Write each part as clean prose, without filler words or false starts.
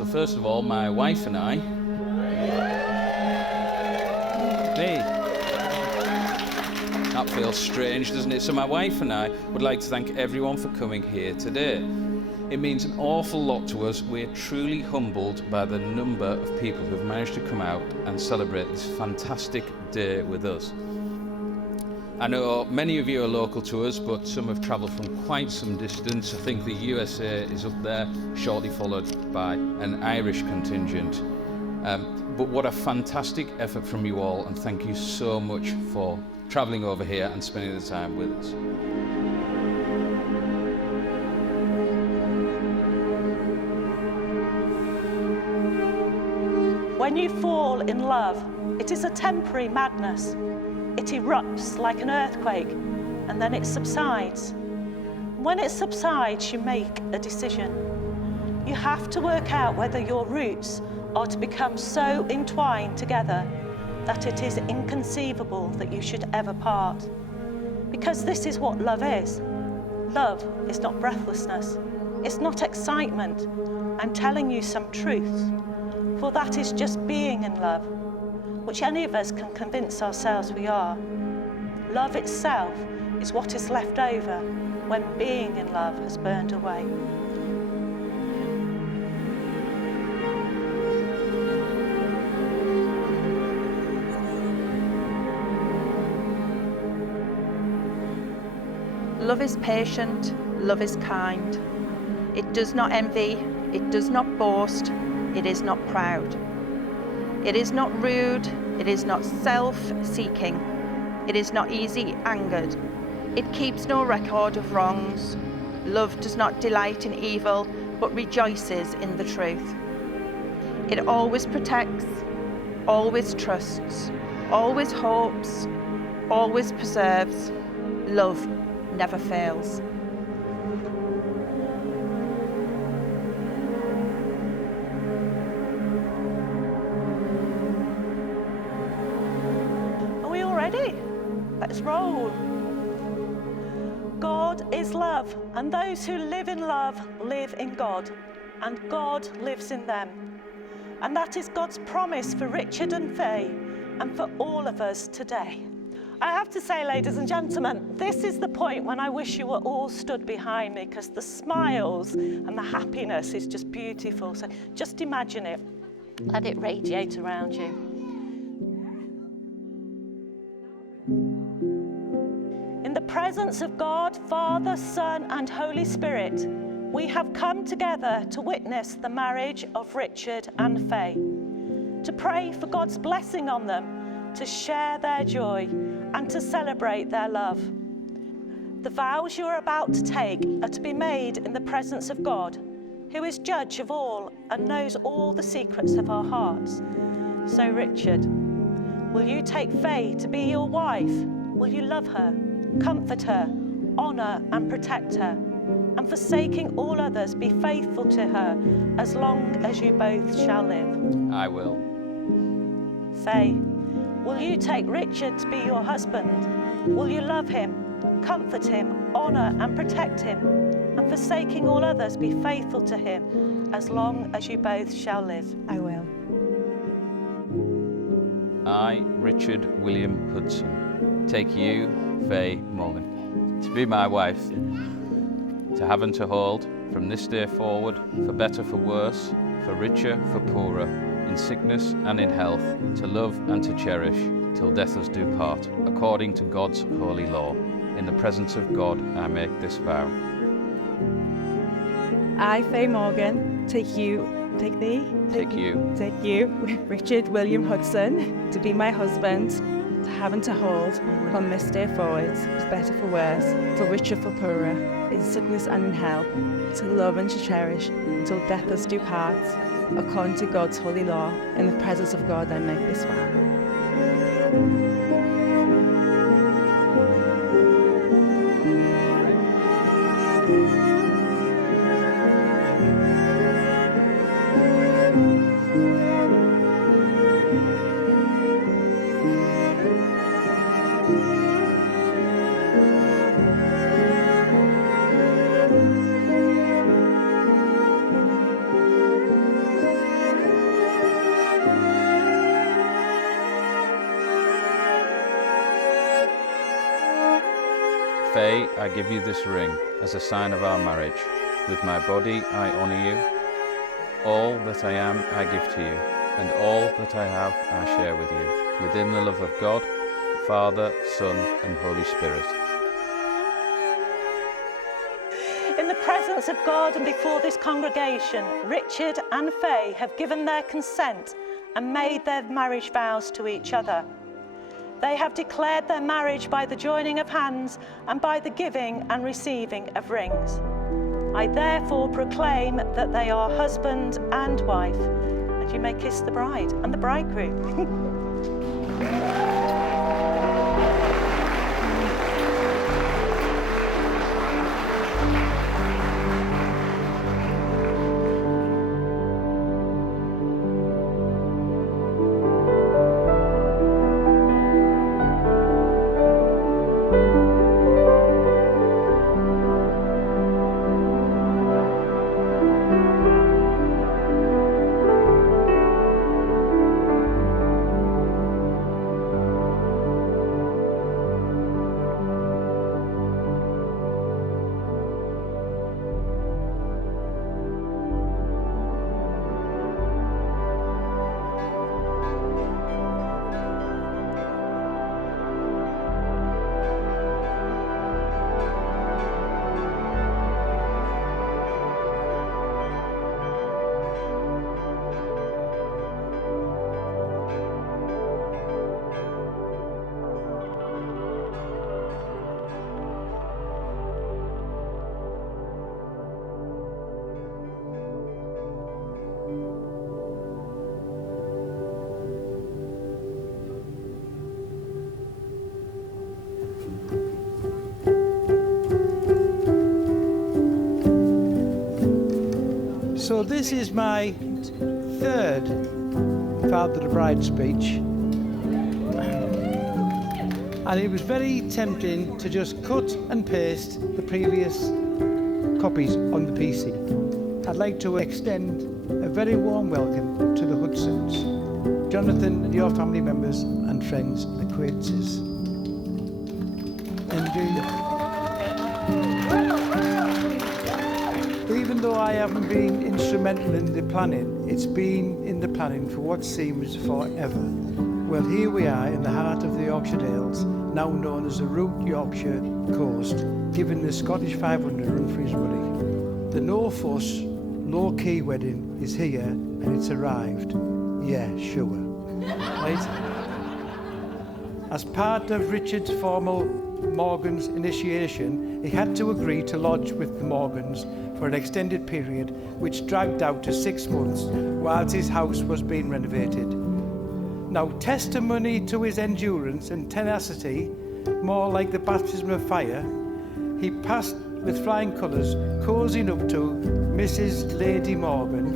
So first of all, my wife and I, that feels strange, doesn't it? So my wife and I would like to thank everyone for coming here today. It means an awful lot to us. We're truly humbled by the number of people who've managed to come out and celebrate this fantastic day with us. I know many of you are local to us, but some have travelled from quite some distance. I think the USA is up there, shortly followed by an Irish contingent. But what a fantastic effort from you all, and thank you so much for travelling over here and spending the time with us. When you fall in love, it is a temporary madness. It erupts like an earthquake, and then it subsides. When it subsides, you make a decision. You have to work out whether your roots are to become so entwined together that it is inconceivable that you should ever part. Because this is what love is. Love is not breathlessness. It's not excitement. I'm telling you some truths. For that is just being in love, which any of us can convince ourselves we are. Love itself is what is left over when being in love has burned away. Love is patient, love is kind. It does not envy, it does not boast, it is not proud. It is not rude, it is not self-seeking, it is not easy angered. It keeps no record of wrongs. Love does not delight in evil, but rejoices in the truth. It always protects, always trusts, always hopes, always preserves. Love never fails. Let's roll. God is love, and those who live in love live in God, and God lives in them. And that is God's promise for Richard and Faye, and for all of us today. I have to say, ladies and gentlemen, this is the point when I wish you were all stood behind me, because the smiles and the happiness is just beautiful. So just imagine it. Let it radiate around you. In the presence of God, Father, Son, and Holy Spirit, we have come together to witness the marriage of Richard and Faye, to pray for God's blessing on them, to share their joy, and to celebrate their love. The vows you are about to take are to be made in the presence of God, who is judge of all and knows all the secrets of our hearts. So, Richard, will you take Faye to be your wife? Will you love her, comfort her, honour and protect her, and forsaking all others, be faithful to her as long as you both shall live? I will. Faye, will you take Richard to be your husband? Will you love him, comfort him, honour and protect him, and forsaking all others, be faithful to him as long as you both shall live? I will. I, Richard William Hudson, take you, Faye Morgan, to be my wife, to have and to hold from this day forward, for better, for worse, for richer, for poorer, in sickness and in health, to love and to cherish, till death us do part, according to God's holy law. In the presence of God I make this vow. I, Faye Morgan, take you, Richard William Hudson, to be my husband, to have and to hold, from this day forward, for better, for worse, for richer, for poorer, in sickness and in health, to love and to cherish, until death us do part, according to God's holy law. In the presence of God I make this vow. Faye, I give you this ring as a sign of our marriage. With my body I honour you. All that I am I give to you, and all that I have I share with you, within the love of God, Father, Son and Holy Spirit. In the presence of God and before this congregation, Richard and Faye have given their consent and made their marriage vows to each other. They have declared their marriage by the joining of hands and by the giving and receiving of rings. I therefore proclaim that they are husband and wife, and you may kiss the bride and the bridegroom. So this is my third Father to the Bride speech, and it was very tempting to just cut and paste the previous copies on the PC. I'd like to extend a very warm welcome to the Hudsons, Jonathan and your family members and friends and acquaintances. Even though I haven't been instrumental in the planning, it's been in the planning for what seems forever. Well, here we are in the heart of the Yorkshire Dales, now known as the Route Yorkshire Coast, giving the Scottish 500 run for his money. The no-fuss, low-key wedding is here and it's arrived. Yeah, sure. Right? As part of Richard's formal Morgan's initiation, he had to agree to lodge with the Morgans for an extended period, which dragged out to 6 months whilst his house was being renovated. Now, testimony to his endurance and tenacity, more like the baptism of fire, he passed with flying colours, cozying up to Mrs. Lady Morgan,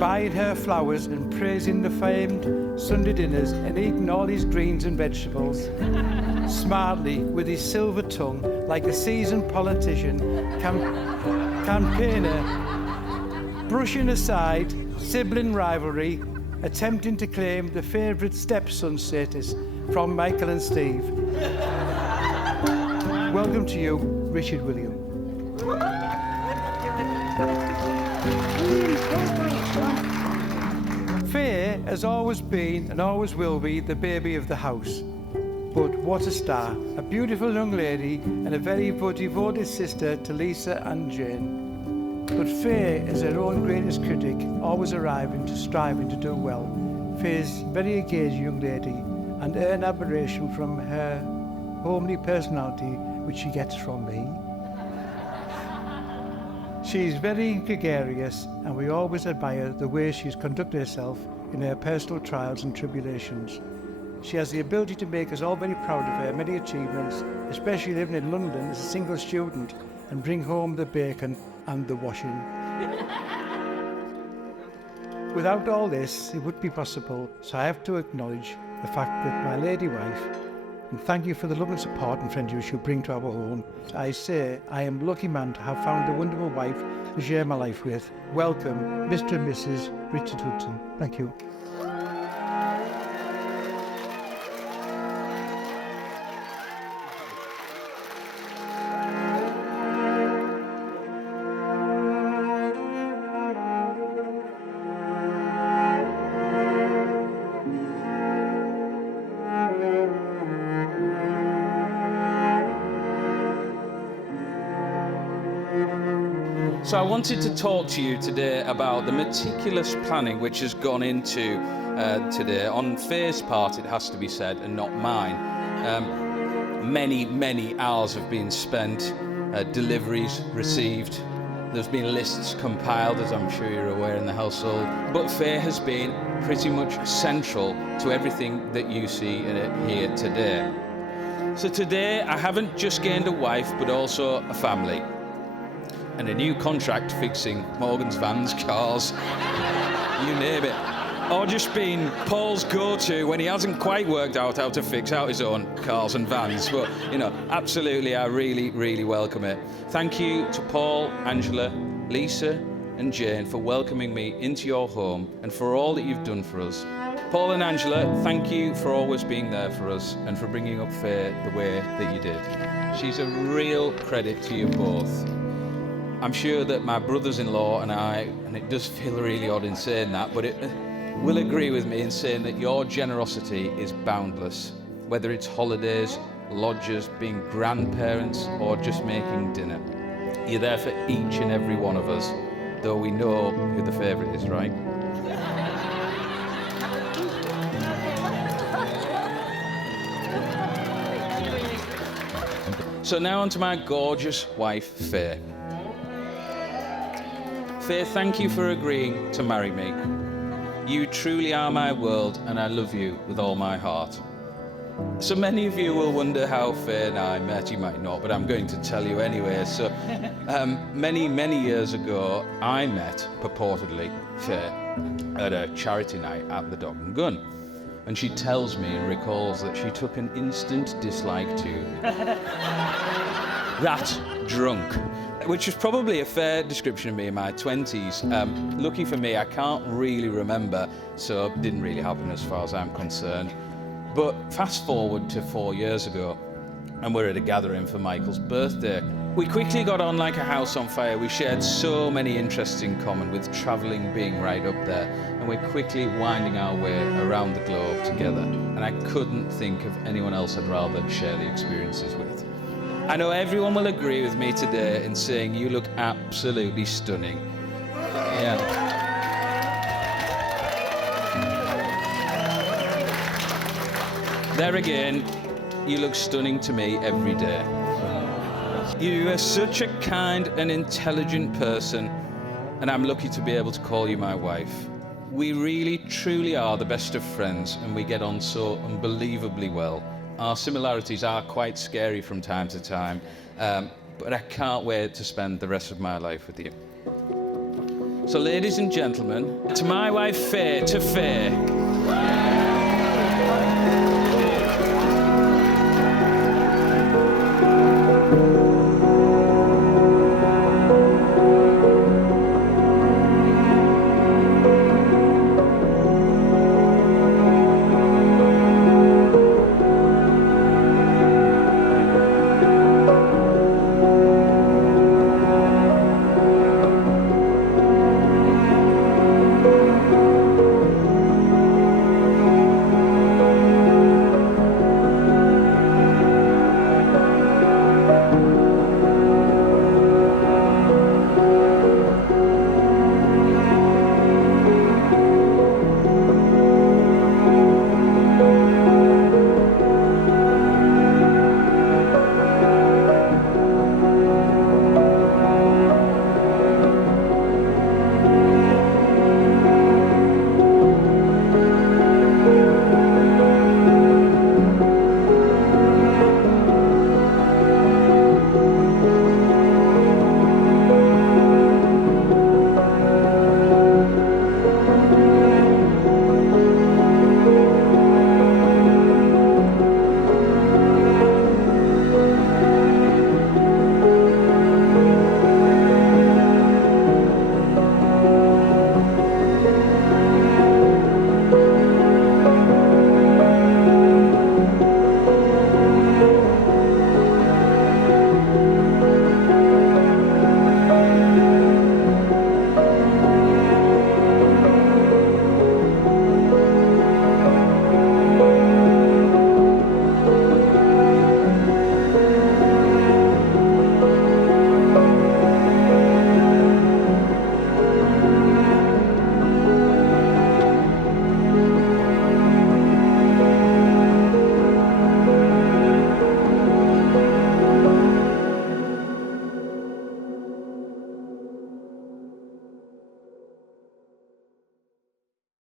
buying her flowers and praising the famed Sunday dinners and eating all his greens and vegetables, smartly with his silver tongue, like a seasoned politician, campaigner, brushing aside sibling rivalry, attempting to claim the favourite stepson status from Michael and Steve. Welcome to you, Richard William. Faye has always been and always will be the baby of the house. But what a star, a beautiful young lady and a very devoted sister to Lisa and Jane. But Faye is her own greatest critic, always striving to do well. Faye's very engaged young lady and earn admiration from her homely personality, which she gets from me. She's very gregarious and we always admire the way she's conducted herself in her personal trials and tribulations. She has the ability to make us all very proud of her many achievements, especially living in London as a single student, and bring home the bacon and the washing. Without all this, it wouldn't be possible, so I have to acknowledge the fact that my lady wife, and thank you for the love and support and friendship you bring to our home. I say I am a lucky man to have found a wonderful wife to share my life with. Welcome, Mr. and Mrs. Richard Hudson. Thank you. So I wanted to talk to you today about the meticulous planning which has gone into today. On Faye's part, it has to be said, and not mine. Many hours have been spent, deliveries received. There's been lists compiled, as I'm sure you're aware, in the household. But Faye has been pretty much central to everything that you see here today. So today, I haven't just gained a wife, but also a family. And a new contract fixing Morgan's vans, cars, you name it. Or just been Paul's go-to when he hasn't quite worked out how to fix out his own cars and vans. But, you know, absolutely, I really welcome it. Thank you to Paul, Angela, Lisa and Jane for welcoming me into your home and for all that you've done for us. Paul and Angela, thank you for always being there for us and for bringing up Faye the way that you did. She's a real credit to you both. I'm sure that my brothers-in-law and I, and it does feel really odd in saying that, but it will agree with me in saying that your generosity is boundless. Whether it's holidays, lodgers, being grandparents, or just making dinner. You're there for each and every one of us, though we know who the favourite is, right? So now on to my gorgeous wife, Faye. Faye, thank you for agreeing to marry me. You truly are my world, and I love you with all my heart. So many of you will wonder how Faye and I met. You might not, but I'm going to tell you anyway. So many years ago, I met, purportedly, Faye at a charity night at the Dog and Gun. And she tells me and recalls that she took an instant dislike to that drunk, which is probably a fair description of me in my 20s. Lucky for me, I can't really remember, so it didn't really happen as far as I'm concerned. But fast forward to 4 years ago, and we're at a gathering for Michael's birthday. We quickly got on like a house on fire. We shared so many interests in common, with travelling being right up there, and we're quickly winding our way around the globe together. And I couldn't think of anyone else I'd rather share the experiences with. I know everyone will agree with me today in saying you look absolutely stunning. Yeah. There again, you look stunning to me every day. You are such a kind and intelligent person, and I'm lucky to be able to call you my wife. We really, truly are the best of friends, and we get on so unbelievably well. Our similarities are quite scary from time to time, but I can't wait to spend the rest of my life with you. So ladies and gentlemen, to my wife Faye, to Faye.